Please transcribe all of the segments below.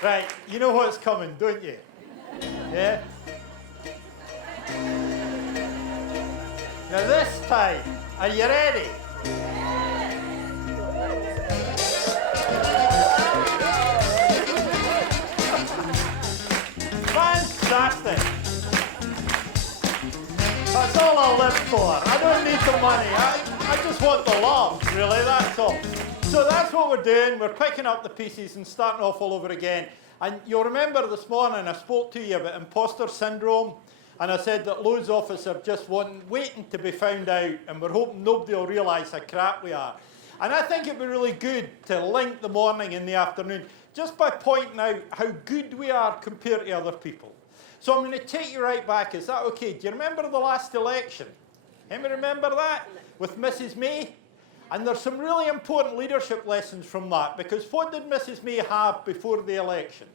Right, you know what's coming, don't you? Yeah? Now this time, are you ready? Fantastic. That's all I live for. I don't need the money. I just want the love, really, that's all. So that's what we're doing. We're picking up the pieces and starting off all over again. And you'll remember this morning I spoke to you about imposter syndrome, and I said that loads of us are just waiting to be found out, and we're hoping nobody will realise how crap we are. And I think it'd be really good to link the morning and the afternoon just by pointing out how good we are compared to other people. So I'm going to take you right back. Is that okay? Do you remember the last election? Anybody remember that? With Mrs. May? And there's some really important leadership lessons from that, because what did Mrs. May have before the election?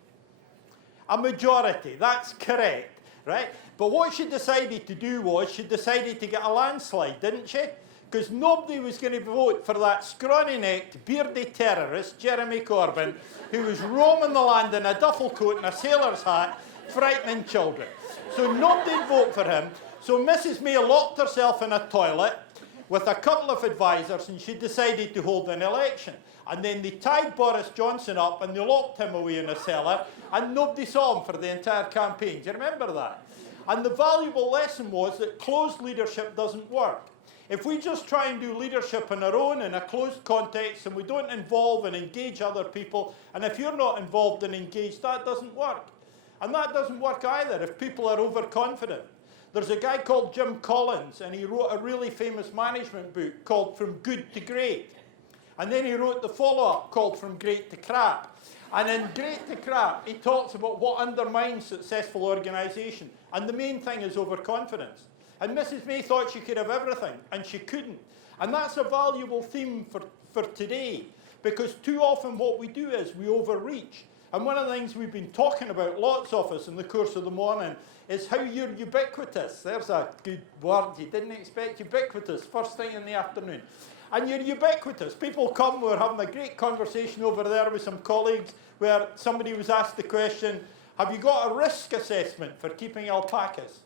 A majority. That's correct, right? But what she decided to do was she decided to get a landslide, didn't she? Because nobody was going to vote for that scrawny-necked, beardy terrorist, Jeremy Corbyn, who was roaming the land in a duffel coat and a sailor's hat, frightening children. So nobody would vote for him. So Mrs. May locked herself in a toilet with a couple of advisors, and she decided to hold an election. And then they tied Boris Johnson up and they locked him away in a cellar, and nobody saw him for the entire campaign. Do you remember that? And the valuable lesson was that closed leadership doesn't work. If we just try and do leadership on our own in a closed context and we don't involve and engage other people, and if you're not involved and engaged, that doesn't work. And that doesn't work either if people are overconfident. There's a guy called Jim Collins, and he wrote a really famous management book called From Good to Great. And then he wrote the follow-up called From Great to Crap. And in Great to Crap, he talks about what undermines successful organisation. And the main thing is overconfidence. And Mrs. May thought she could have everything, and she couldn't. And that's a valuable theme for today, because too often what we do is we overreach. And one of the things we've been talking about, lots of us in the course of the morning, is how you're ubiquitous. There's a good word. You didn't expect ubiquitous first thing in the afternoon. And you're ubiquitous. People come, we're having a great conversation over there with some colleagues where somebody was asked the question, have you got a risk assessment for keeping alpacas?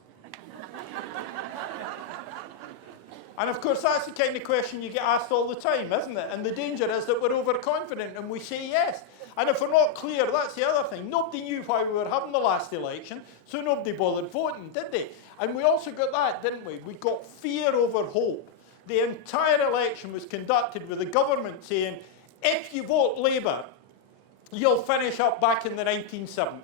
And of course, that's the kind of question you get asked all the time, isn't it? And the danger is that we're overconfident and we say yes. And if we're not clear, that's the other thing. Nobody knew why we were having the last election, so nobody bothered voting, did they? And we also got that, didn't we? We got fear over hope. The entire election was conducted with the government saying, if you vote Labour, you'll finish up back in the 1970s.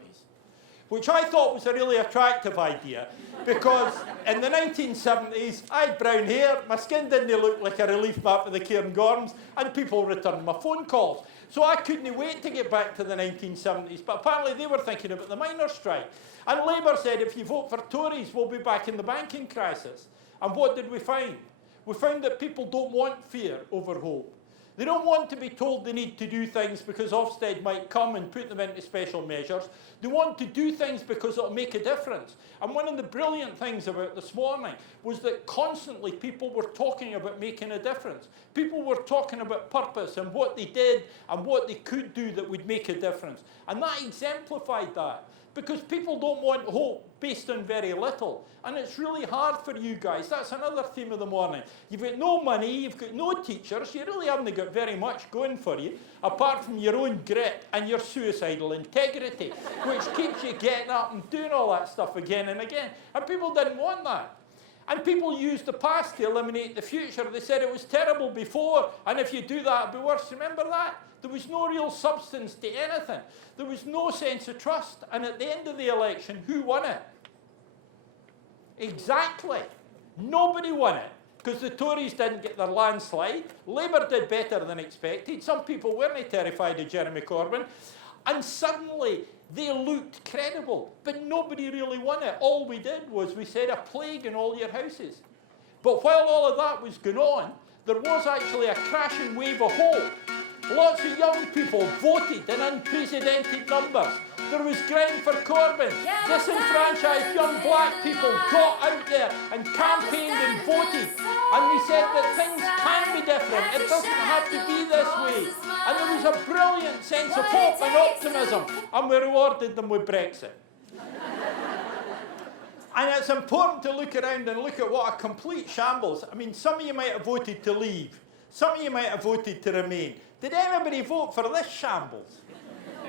Which I thought was a really attractive idea, because in the 1970s, I had brown hair, my skin didn't look like a relief map of the Cairngorms, and people returned my phone calls. So I couldn't wait to get back to the 1970s, but apparently they were thinking about the miners' strike. And Labour said, if you vote for Tories, we'll be back in the banking crisis. And what did we find? We found that people don't want fear over hope. They don't want to be told they need to do things because Ofsted might come and put them into special measures. They want to do things because it'll make a difference. And one of the brilliant things about this morning was that constantly people were talking about making a difference. People were talking about purpose and what they did and what they could do that would make a difference. And that exemplified that. Because people don't want hope based on very little. And it's really hard for you guys. That's another theme of the morning. You've got no money, you've got no teachers, you really haven't got very much going for you, apart from your own grit and your suicidal integrity, which keeps you getting up and doing all that stuff again and again. And people didn't want that. And people used the past to eliminate the future. They said it was terrible before, and if you do that, it'll be worse. Remember that? There was no real substance to anything. There was no sense of trust. And at the end of the election, who won it? Exactly. Nobody won it, because the Tories didn't get their landslide. Labour did better than expected. Some people weren't terrified of Jeremy Corbyn. And suddenly, they looked credible. But nobody really won it. All we did was we said a plague in all your houses. But while all of that was going on, there was actually a crashing wave of hope. Lots of young people voted in unprecedented numbers. There was ground for Corbyn. Disenfranchised young black people got out there and campaigned and voted. And we said that things can be different. It doesn't have to be this way. And there was was a brilliant sense of hope and optimism, and we rewarded them with Brexit. And it's important to look around and look at what a complete shambles. I mean, some of you might have voted to leave. Some of you might have voted to remain. Did anybody vote for this shambles?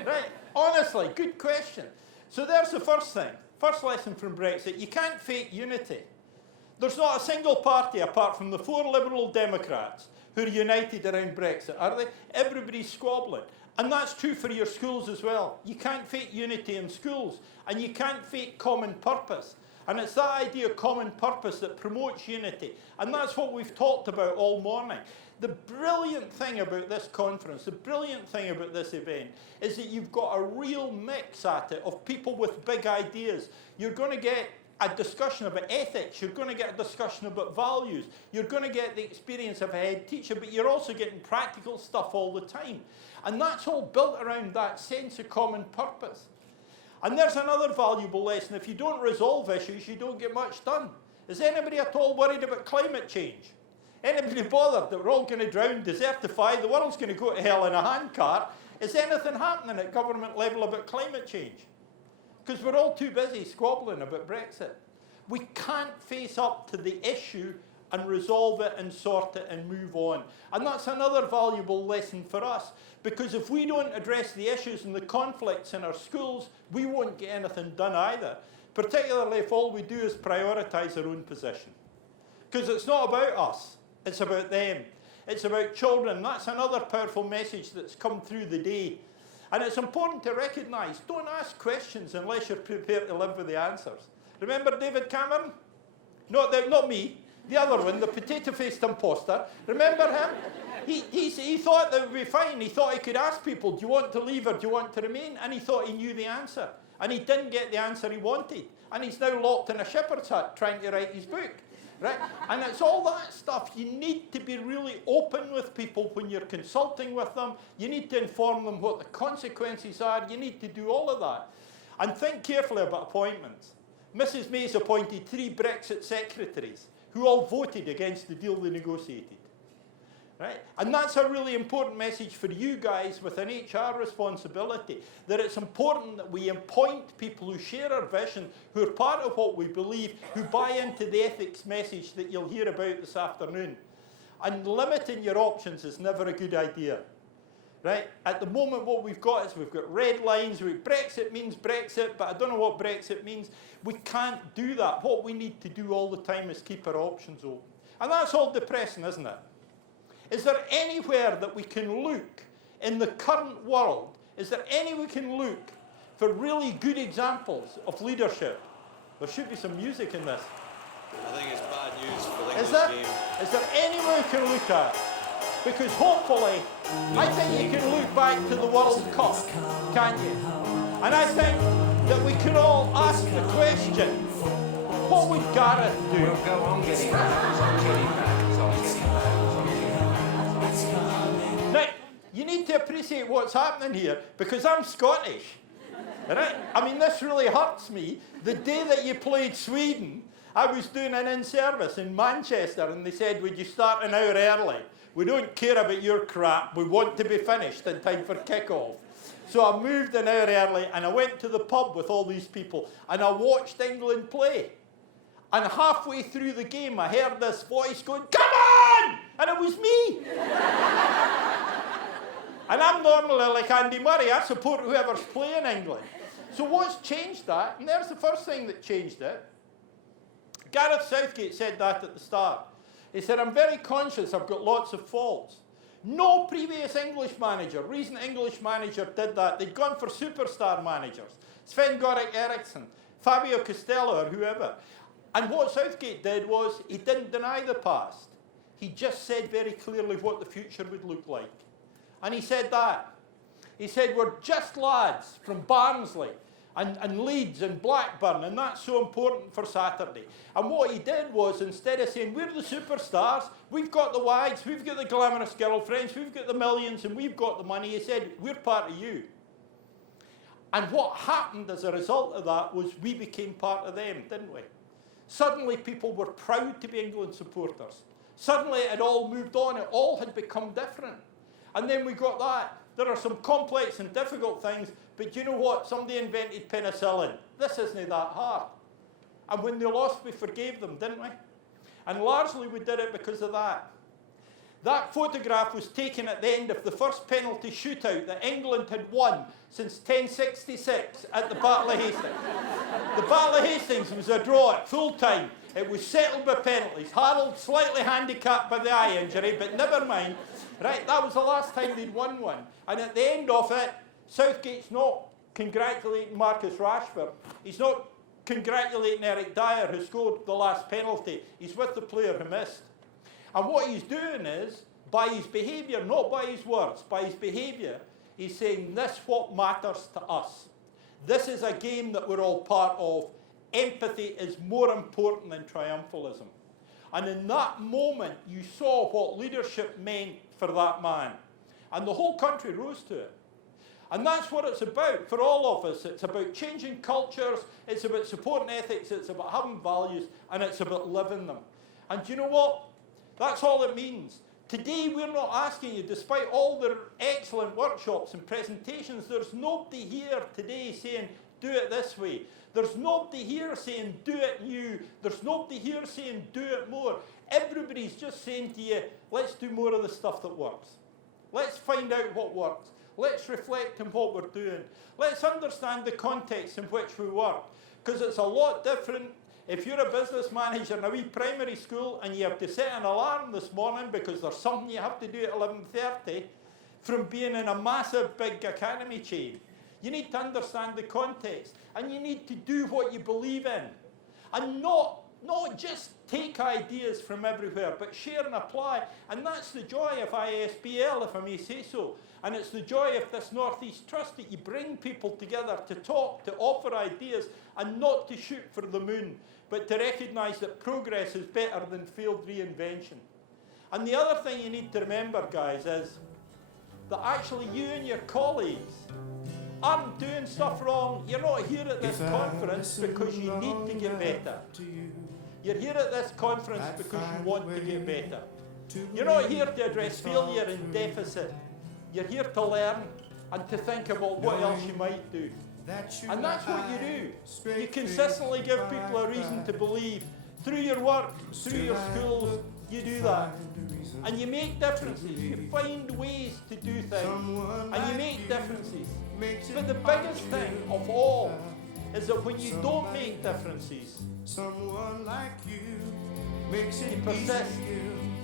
Right? Honestly, good question. So there's the first thing. First lesson from Brexit. You can't fake unity. There's not a single party apart from the 4 Liberal Democrats who are united around Brexit, are they? Everybody's squabbling. And that's true for your schools as well. You can't fake unity in schools. And you can't fake common purpose. And it's that idea of common purpose that promotes unity. And that's what we've talked about all morning. The brilliant thing about this conference, the brilliant thing about this event, is that you've got a real mix at it of people with big ideas. You're going to get a discussion about ethics. You're going to get a discussion about values. You're going to get the experience of a head teacher, but you're also getting practical stuff all the time. And that's all built around that sense of common purpose. And there's another valuable lesson. If you don't resolve issues, you don't get much done. Is anybody at all worried about climate change? Anybody bothered that we're all going to drown, desertify, the world's going to go to hell in a handcart? Is anything happening at government level about climate change? Because we're all too busy squabbling about Brexit. We can't face up to the issue and resolve it and sort it and move on. And that's another valuable lesson for us. Because if we don't address the issues and the conflicts in our schools, we won't get anything done either. Particularly if all we do is prioritise our own position. Because it's not about us, it's about them. It's about children. That's another powerful message that's come through the day. And it's important to recognise, don't ask questions unless you're prepared to live with the answers. Remember David Cameron? Not me. The other one, the potato-faced imposter. Remember him? He thought that it would be fine. He thought he could ask people, do you want to leave or do you want to remain? And he thought he knew the answer. And he didn't get the answer he wanted. And he's now locked in a shepherd's hut trying to write his book. Right? And it's all that stuff. You need to be really open with people when you're consulting with them. You need to inform them what the consequences are. You need to do all of that. And think carefully about appointments. Mrs. May's appointed 3 Brexit secretaries who all voted against the deal they negotiated. Right? And that's a really important message for you guys with an HR responsibility, that it's important that we appoint people who share our vision, who are part of what we believe, who buy into the ethics message that you'll hear about this afternoon. And limiting your options is never a good idea. Right? At the moment what we've got is we've got red lines. Brexit means Brexit, but I don't know what Brexit means. We can't do that. What we need to do all the time is keep our options open. And that's all depressing, isn't it? Is there anywhere that we can look in the current world, is there any we can look for really good examples of leadership? There should be some music in this. I think it's bad news for the English game. Is there anywhere we can look at? Because hopefully, I think you can look back to the World Cup, can't you? And I think that we can all ask the question, what would Gareth do? We'll go on getting back. Now, you need to appreciate what's happening here, because I'm Scottish. Right? I mean, this really hurts me. The day that you played Sweden, I was doing an in-service in Manchester, and they said, would you start an hour early? We don't care about your crap. We want to be finished in time for kick-off. So I moved an hour early, and I went to the pub with all these people, and I watched England play. And halfway through the game, I heard this voice going, come on! And it was me. And I'm normally like Andy Murray. I support whoever's playing England. So what's changed that? And there's the first thing that changed it. Gareth Southgate said that at the start. He said, I'm very conscious I've got lots of faults. No previous English manager, recent English manager did that. They'd gone for superstar managers. Sven-Goran Eriksson, Fabio Costello, or whoever. And what Southgate did was he didn't deny the past. He just said very clearly what the future would look like. And he said that. He said, we're just lads from Barnsley and Leeds and Blackburn, and that's so important for Saturday. And what he did was, instead of saying, we're the superstars, we've got the wives, we've got the glamorous girlfriends, we've got the millions, and we've got the money, he said, we're part of you. And what happened as a result of that was we became part of them, didn't we? Suddenly people were proud to be England supporters. Suddenly it all moved on, it all had become different. And then we got that There are some complex and difficult things, but you know what? Somebody invented penicillin. This isn't that hard. And when they lost, we forgave them, didn't we? And largely we did it because of that. That photograph was taken at the end of the first penalty shootout that England had won since 1066 at the Battle of Hastings. The Battle of Hastings was a draw at full time. It was settled by penalties. Harold slightly handicapped by the eye injury, but never mind. Right, that was the last time they'd won one. And at the end of it, Southgate's not congratulating Marcus Rashford. He's not congratulating Eric Dyer, who scored the last penalty. He's with the player who missed. And what he's doing is, by his behaviour, not by his words, by his behaviour, he's saying this is what matters to us. This is a game that we're all part of. Empathy is more important than triumphalism. And in that moment, you saw what leadership meant for that man. And the whole country rose to it. And that's what it's about for all of us. It's about changing cultures, it's about supporting ethics, it's about having values, and it's about living them. And do you know what? That's all it means. Today, we're not asking you, despite all the excellent workshops and presentations, there's nobody here today saying, do it this way. There's nobody here saying, do it new. There's nobody here saying, do it more. Everybody's just saying to you, let's do more of the stuff that works. Let's find out what works. Let's reflect on what we're doing. Let's understand the context in which we work. Because it's a lot different if you're a business manager in a wee primary school and you have to set an alarm this morning because there's something you have to do at 11:30 from being in a massive big academy chain. You need to understand the context and you need to do what you believe in. And not just take ideas from everywhere, but share and apply. And that's the joy of ISBL, if I may say so. And it's the joy of this North East Trust, that you bring people together to talk, to offer ideas, and not to shoot for the moon, but to recognise that progress is better than failed reinvention. And the other thing you need to remember, guys, is that actually you and your colleagues aren't doing stuff wrong. You're not here at this conference because you need to get better. You're here at this conference because you want to get better. You're not here to address failure and deficit. You're here to learn and to think about what else you might do. And that's what you do. You consistently give people a reason to believe. Through your work, through your schools, you do that. And you make differences. You find ways to do things. And you make differences. But the biggest thing of all is that when you don't make differences, you persist.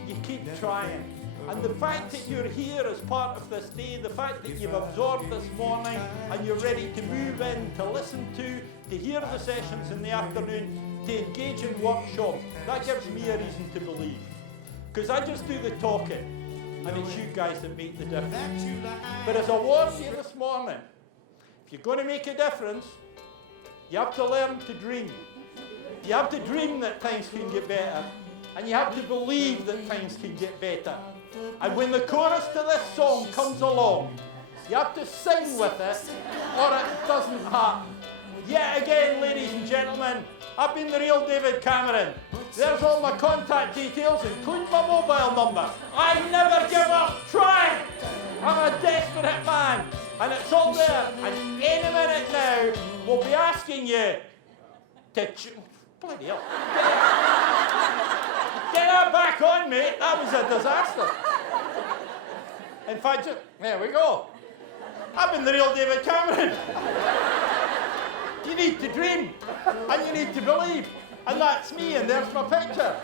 You keep trying. And the fact that you're here as part of this day, the fact that you've absorbed this morning and you're ready to move in, to listen to hear the sessions in the afternoon, to engage in workshops, that gives me a reason to believe. Because I just do the talking, and it's you guys that make the difference. But as I warned you this morning, if you're going to make a difference, you have to learn to dream. You have to dream that things can get better, and you have to believe that things can get better. And when the chorus to this song comes along, you have to sing with it, or it doesn't happen. Yet again, ladies and gentlemen, I've been the real David Cameron. There's all my contact details, including my mobile number. I never give up trying. I'm a desperate man, and it's all there. And any minute now, we'll be asking you to bloody hell. Get that back on, mate. That was a disaster. In fact, there we go. I've been the real David Cameron. You need to dream, and you need to believe. And that's me, and there's my picture.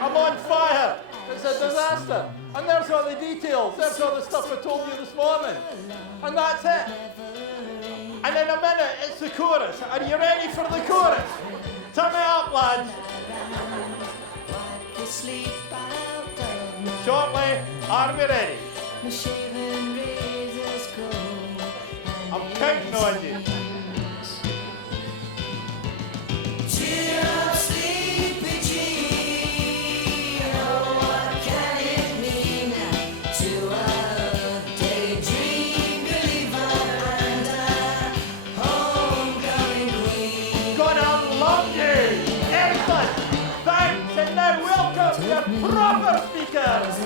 I'm on fire. It's a disaster. And there's all the details. There's all the stuff I told you this morning. And that's it. And in a minute, it's the chorus. Are you ready for the chorus? Turn it up, lads. Shortly, are we ready? I'm counting on you. Cheer up, sleepy Jean. Oh, what can it mean to a daydream believer and a homecoming queen? Gonna love you! Excellent! Thanks, and now welcome your proper speakers!